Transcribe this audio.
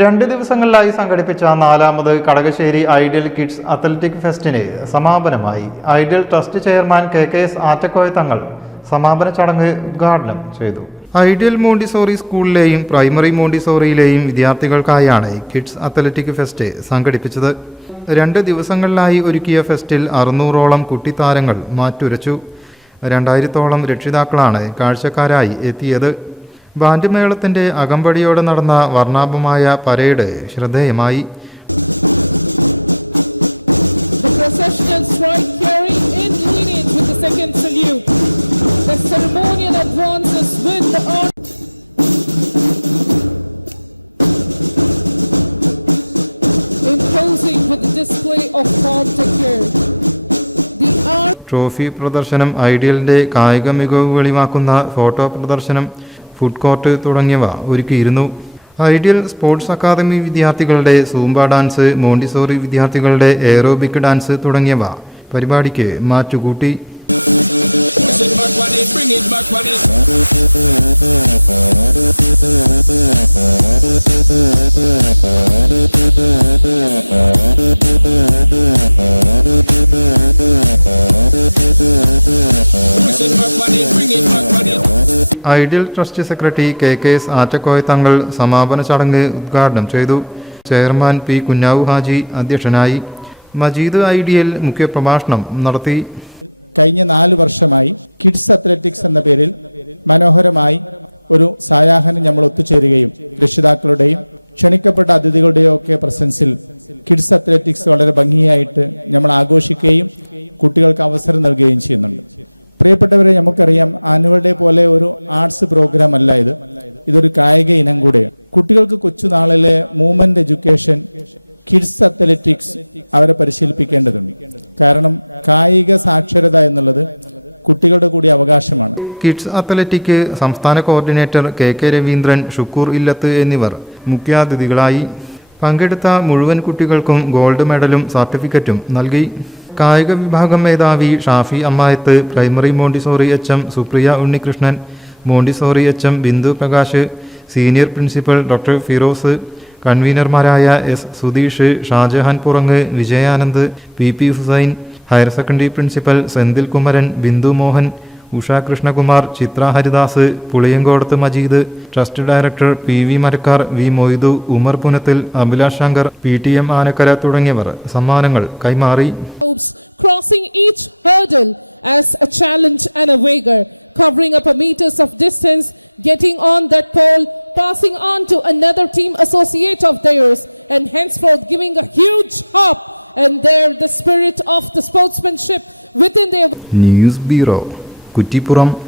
2 ദിവസങ്ങളിലായി സംഘടിപ്പിച്ച 4ാമത് കടകശ്ശേരി ഐഡിയൽ കിഡ്സ് അത്ലറ്റിക് ഫെസ്റ്റിന് സമാപനമായി. Ideal trust chairman KKS Attakoya Thangal സമാപന ചടങ്ങ് ഉദ്ഘാടനം ചെയ്തു. ഐഡിയൽ മോണ്ടിസോറി സ്കൂളിലെയും പ്രൈമറി മോണ്ടിസോറിയിലെയും വിദ്യാർത്ഥികൾക്കായാണ് കിഡ്സ് അത്ലറ്റിക് ഫെസ്റ്റ് സംഘടിപ്പിച്ചത്. 2 ദിവസങ്ങളിലായി ഒരുക്കിയ ഫെസ്റ്റിൽ 600ഓളം കുട്ടിത്താരങ്ങൾ മാറ്റുരച്ചു. 2000ഓളം രക്ഷിതാക്കളാണ് കാഴ്ചക്കാരായി എത്തിയത്. ബാൻഡ് മേളത്തിൻ്റെ അകമ്പടിയോടെ നടന്ന വർണ്ണാഭമായ പരേഡ് ശ്രദ്ധേയമായി. ട്രോഫി പ്രദർശനം, ഐഡിയലിൻ്റെ കായിക മികവ് വെളിവാക്കുന്ന ഫോട്ടോ പ്രദർശനം, ഫുഡ് കോർട്ട് തുടങ്ങിയവ ഒരുക്കിയിരുന്നു. ഐഡിയൽ സ്പോർട്സ് അക്കാദമി വിദ്യാർത്ഥികളുടെ സൂംബ ഡാൻസ്, മോണ്ടിസോറി വിദ്യാർത്ഥികളുടെ എയറോബിക് ഡാൻസ് തുടങ്ങിയവ പരിപാടിക്ക് മാറ്റുകൂട്ടി. Ideal trust secretary KKS Attakoya Thangal സമാപന ചടങ്ങ് ഉദ്ഘാടനം ചെയ്തു. Chairman P. കുഞ്ഞാവു ഹാജി അധ്യക്ഷനായി. മജീദ് ഐഡിയൽ മുഖ്യപ്രഭാഷണം നടത്തി. മനോഹരമായി ഒരു സായാഹ്നം ഞങ്ങൾ എത്തിച്ചേരുകയും രക്ഷിതാക്കളുടെയും ക്ഷണിക്കപ്പെട്ട അതിഥികളുടെയും ഒക്കെ പ്രശംസയിൽ കിഡ്സ് അത്ലറ്റിക്സ് വളരെ ഭംഗിയായിട്ട് നമ്മൾ ആഘോഷിക്കുകയും കുട്ടികൾക്ക് അവസരം നൽകുകയും ചെയ്യുന്നുണ്ട്. പ്രിയപ്പെട്ടവരെ, നമുക്കറിയാം, ആലുവയുടെ പോലെ ഒരു ആർട്ട് പ്രോഗ്രാം അല്ലാതെ ഇതൊരു കായിക ഇനം കൂടെ. കുട്ടികൾക്ക് കൊച്ചുനാളുകളിലെ മൂവ്മെന്റ് എഡ്യൂക്കേഷൻ കിഡ്സ് അത്ലറ്റിക്സ് അവരെ പരിശീലിപ്പിക്കേണ്ടതുണ്ട്. കാരണം കായിക സാക്ഷരത എന്നുള്ളത് കുട്ടികളുടെ കൂടി അവകാശമാണ്. കിഡ്സ് അത്ലറ്റിക് സംസ്ഥാന കോർഡിനേറ്റർ KK രവീന്ദ്രൻ, ഷുക്കൂർ ഇല്ലത്ത് എന്നിവർ മുഖ്യാതിഥികളായി. പങ്കെടുത്ത മുഴുവൻ കുട്ടികൾക്കും ഗോൾഡ് മെഡലും സർട്ടിഫിക്കറ്റും നൽകി. കായിക വിഭാഗം മേധാവി Shafi Ammayath, primary Montessori HM Supriya Unnikrishnan, Montessori HM Bindu Prakash, senior principal doctor Firoz, കൺവീനർമാരായ S. Sudheesh, Shajahan Purangu, Vijayanand, PP Hussain, higher secondary principal Senthil Kumaran, Bindu Mohan, Usha Krishnakumar, Chitra Haridas, Puliyankodath Majeed, trust director PV Marakkar, V. Moidu, Umar Punathil, Abhilash Shankar, PTM Anakkara തുടങ്ങിയവർ സമ്മാനങ്ങൾ കൈമാറി. Taking on that time, passing on to another team association players, and this was giving a great spark and the spirit of sportsmanship within their. News bureau, Kuttippuram.